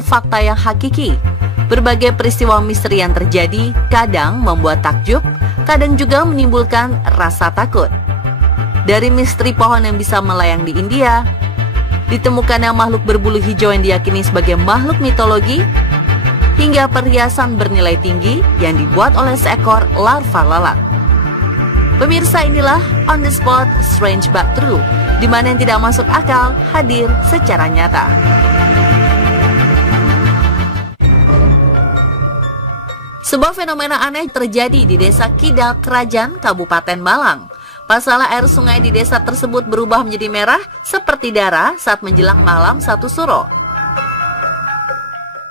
fakta yang hakiki. Berbagai peristiwa misteri yang terjadi kadang membuat takjub, kadang juga menimbulkan rasa takut. Dari misteri pohon yang bisa melayang di India, ditemukannya makhluk berbulu hijau yang diyakini sebagai makhluk mitologi, hingga perhiasan bernilai tinggi yang dibuat oleh seekor larva lalat. Pemirsa, inilah On The Spot Strange But True, di mana yang tidak masuk akal hadir secara nyata. Sebuah fenomena aneh terjadi di Desa Kidal, Kerajaan, Kabupaten Malang. Pasalnya air sungai di desa tersebut berubah menjadi merah seperti darah saat menjelang malam 1 Suro.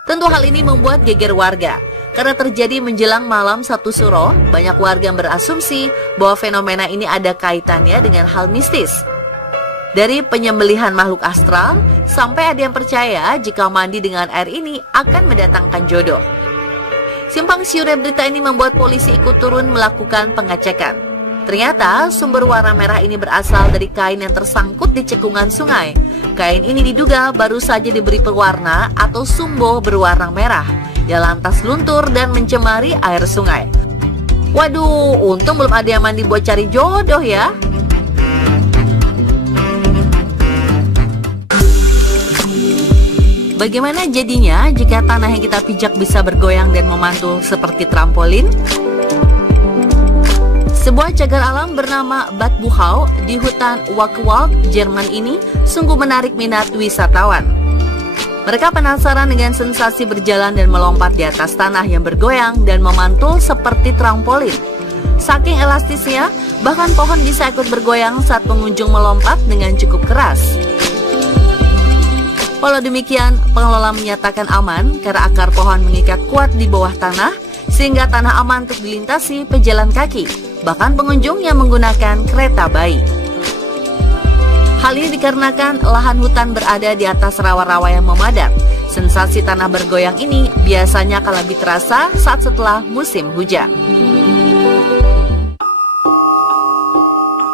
Tentu hal ini membuat geger warga. Karena terjadi menjelang malam 1 Suro, banyak warga yang berasumsi bahwa fenomena ini ada kaitannya dengan hal mistis. Dari penyembelihan makhluk astral, sampai ada yang percaya jika mandi dengan air ini akan mendatangkan jodoh. Simpang siur berita ini membuat polisi ikut turun melakukan pengecekan. Ternyata sumber warna merah ini berasal dari kain yang tersangkut di cekungan sungai. Kain ini diduga baru saja diberi pewarna atau sumbo berwarna merah yang lantas luntur dan mencemari air sungai. Waduh, untung belum ada yang mandi buat cari jodoh ya. Bagaimana jadinya jika tanah yang kita pijak bisa bergoyang dan memantul seperti trampolin? Sebuah cagar alam bernama Bad Buchau di hutan Wackwald, Jerman ini sungguh menarik minat wisatawan. Mereka penasaran dengan sensasi berjalan dan melompat di atas tanah yang bergoyang dan memantul seperti trampolin. Saking elastisnya, bahkan pohon bisa ikut bergoyang saat pengunjung melompat dengan cukup keras. Walau demikian, pengelola menyatakan aman karena akar pohon mengikat kuat di bawah tanah sehingga tanah aman untuk dilintasi pejalan kaki, bahkan pengunjung yang menggunakan kereta bayi. Hal ini dikarenakan lahan hutan berada di atas rawa-rawa yang memadat. Sensasi tanah bergoyang ini biasanya akan lebih terasa saat setelah musim hujan.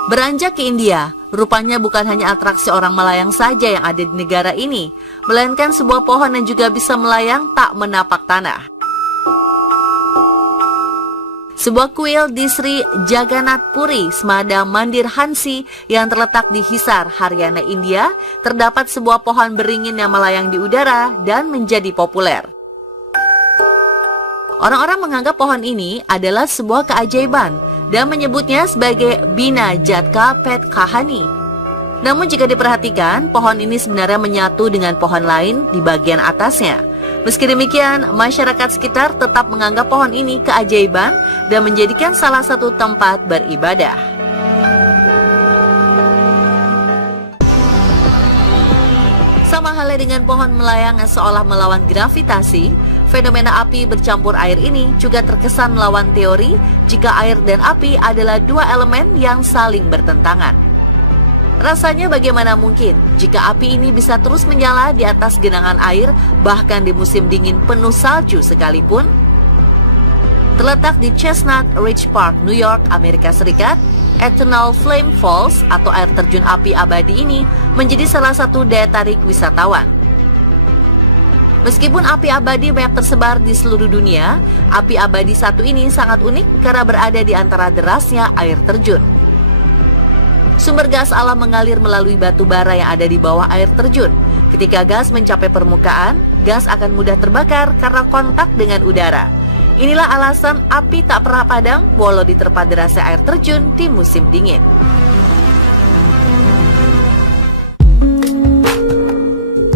Beranjak ke India, rupanya bukan hanya atraksi orang melayang saja yang ada di negara ini, melainkan sebuah pohon yang juga bisa melayang tak menapak tanah. Sebuah kuil di Sri Jagannath Puri, Semada Mandir Hansi yang terletak di Hisar, Haryana, India, terdapat sebuah pohon beringin yang melayang di udara dan menjadi populer. Orang-orang menganggap pohon ini adalah sebuah keajaiban dan menyebutnya sebagai Bina Jatka Pet Kahani. Namun jika diperhatikan, pohon ini sebenarnya menyatu dengan pohon lain di bagian atasnya. Meski demikian, masyarakat sekitar tetap menganggap pohon ini keajaiban dan menjadikan salah satu tempat beribadah. Sama halnya dengan pohon melayang yang seolah melawan gravitasi, fenomena api bercampur air ini juga terkesan melawan teori jika air dan api adalah dua elemen yang saling bertentangan. Rasanya bagaimana mungkin jika api ini bisa terus menyala di atas genangan air bahkan di musim dingin penuh salju sekalipun? Terletak di Chestnut Ridge Park, New York, Amerika Serikat, Eternal Flame Falls atau air terjun api abadi ini menjadi salah satu daya tarik wisatawan. Meskipun api abadi banyak tersebar di seluruh dunia, api abadi satu ini sangat unik karena berada di antara derasnya air terjun. Sumber gas alam mengalir melalui batu bara yang ada di bawah air terjun. Ketika gas mencapai permukaan, gas akan mudah terbakar karena kontak dengan udara. Inilah alasan api tak pernah padam walau diterpa derasnya air terjun di musim dingin.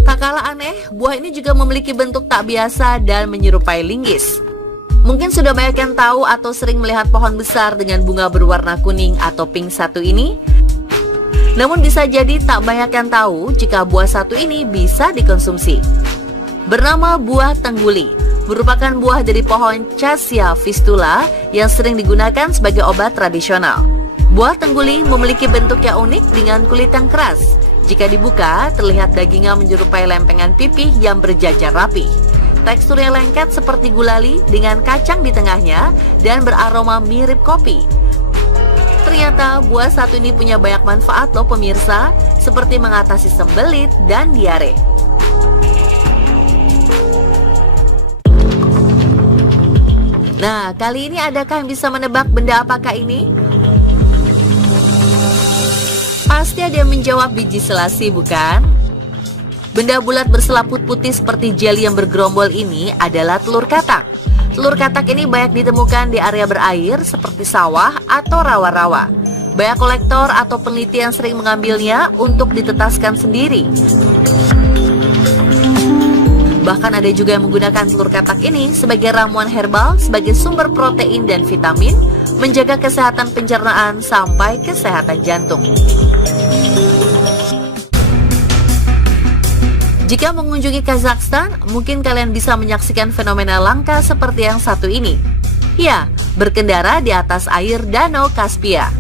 Tak kalah aneh, buah ini juga memiliki bentuk tak biasa dan menyerupai linggis. Mungkin sudah banyak yang tahu atau sering melihat pohon besar dengan bunga berwarna kuning atau pink satu ini. Namun bisa jadi tak banyak yang tahu jika buah satu ini bisa dikonsumsi. Bernama buah tengguli, merupakan buah dari pohon Cassia fistula yang sering digunakan sebagai obat tradisional. Buah tengguli memiliki bentuk yang unik dengan kulit yang keras. Jika dibuka, terlihat dagingnya menyerupai lempengan pipih yang berjajar rapi. Teksturnya lengket seperti gulali dengan kacang di tengahnya dan beraroma mirip kopi. Ternyata buah satu ini punya banyak manfaat loh pemirsa, seperti mengatasi sembelit dan diare. Nah, kali ini adakah yang bisa menebak benda apakah ini? Pasti ada yang menjawab biji selasi, bukan? Benda bulat berselaput putih seperti jeli yang bergerombol ini adalah telur katak. Telur katak ini banyak ditemukan di area berair seperti sawah atau rawa-rawa. Banyak kolektor atau peneliti yang sering mengambilnya untuk ditetaskan sendiri. Bahkan ada juga yang menggunakan telur katak ini sebagai ramuan herbal, sebagai sumber protein dan vitamin, menjaga kesehatan pencernaan sampai kesehatan jantung. Jika mengunjungi Kazakhstan, mungkin kalian bisa menyaksikan fenomena langka seperti yang satu ini. Ya, berkendara di atas air Danau Kaspia.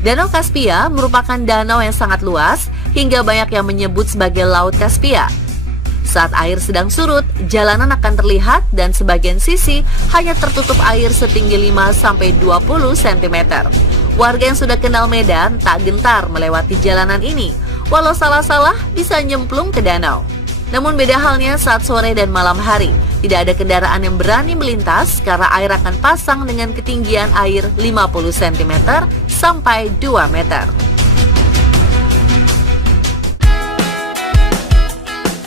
Danau Kaspia merupakan danau yang sangat luas, hingga banyak yang menyebut sebagai Laut Kaspia. Saat air sedang surut, jalanan akan terlihat dan sebagian sisi hanya tertutup air setinggi 5-20 cm. Warga yang sudah kenal medan tak gentar melewati jalanan ini, walau salah-salah bisa nyemplung ke danau. Namun beda halnya saat sore dan malam hari. Tidak ada kendaraan yang berani melintas karena air akan pasang dengan ketinggian air 50 cm sampai 2 meter.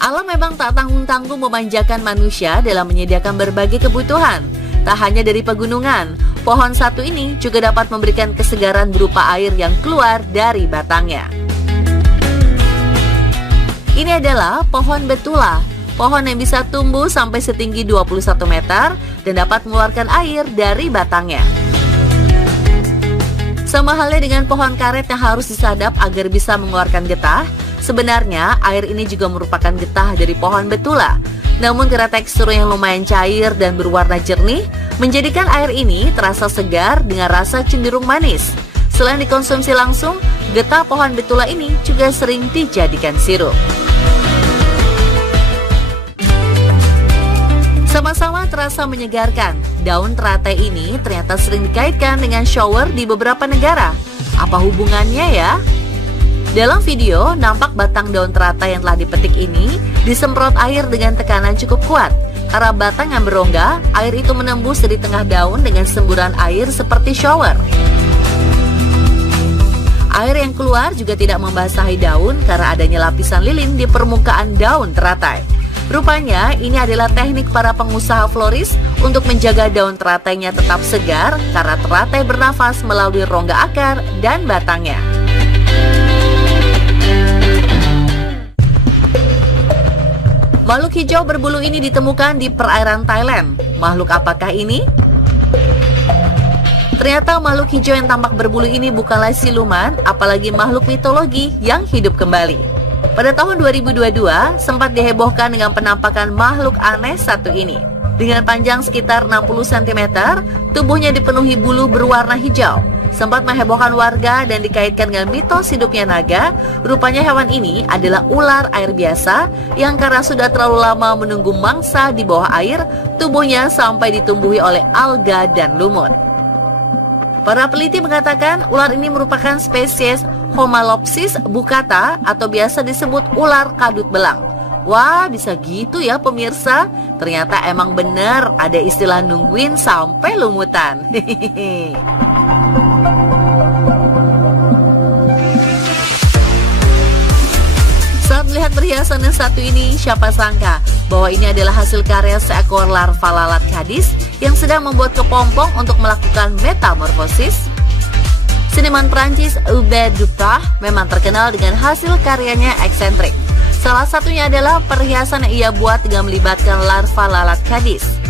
Alam memang tak tanggung-tanggung memanjakan manusia dalam menyediakan berbagai kebutuhan. Tak hanya dari pegunungan, pohon satu ini juga dapat memberikan kesegaran berupa air yang keluar dari batangnya. Ini adalah pohon betula, pohon yang bisa tumbuh sampai setinggi 21 meter dan dapat mengeluarkan air dari batangnya. Sama halnya dengan pohon karet yang harus disadap agar bisa mengeluarkan getah, sebenarnya air ini juga merupakan getah dari pohon betula. Namun karena tekstur yang lumayan cair dan berwarna jernih, menjadikan air ini terasa segar dengan rasa cenderung manis. Selain dikonsumsi langsung, getah pohon betula ini juga sering dijadikan sirup. Sama-sama terasa menyegarkan, daun teratai ini ternyata sering dikaitkan dengan shower di beberapa negara. Apa hubungannya ya? Dalam video, nampak batang daun teratai yang telah dipetik ini disemprot air dengan tekanan cukup kuat. Karena batang yang berongga, air itu menembus dari tengah daun dengan semburan air seperti shower. Air yang keluar juga tidak membasahi daun karena adanya lapisan lilin di permukaan daun teratai. Rupanya ini adalah teknik para pengusaha floris untuk menjaga daun teratainya tetap segar karena teratai bernafas melalui rongga akar dan batangnya. Makhluk hijau berbulu ini ditemukan di perairan Thailand. Makhluk apakah ini? Ternyata makhluk hijau yang tampak berbulu ini bukanlah siluman, apalagi makhluk mitologi yang hidup kembali. Pada tahun 2022, sempat dihebohkan dengan penampakan makhluk aneh satu ini. Dengan panjang sekitar 60 cm, tubuhnya dipenuhi bulu berwarna hijau. Sempat menghebohkan warga dan dikaitkan dengan mitos hidupnya naga. Rupanya hewan ini adalah ular air biasa yang karena sudah terlalu lama menunggu mangsa di bawah air, tubuhnya sampai ditumbuhi oleh alga dan lumut. Para peneliti mengatakan ular ini merupakan spesies Homalopsis bucata atau biasa disebut ular kadut belang. Wah, bisa gitu ya pemirsa. Ternyata emang bener ada istilah nungguin sampai lumutan. Hehehe. Saat melihat perhiasan yang satu ini, siapa sangka bahwa ini adalah hasil karya seekor larva lalat kadis yang sedang membuat kepompong untuk melakukan metamorfosis. Seniman Prancis Hubert Duprat memang terkenal dengan hasil karyanya eksentrik. Salah satunya adalah perhiasan yang ia buat dengan melibatkan larva lalat kadis.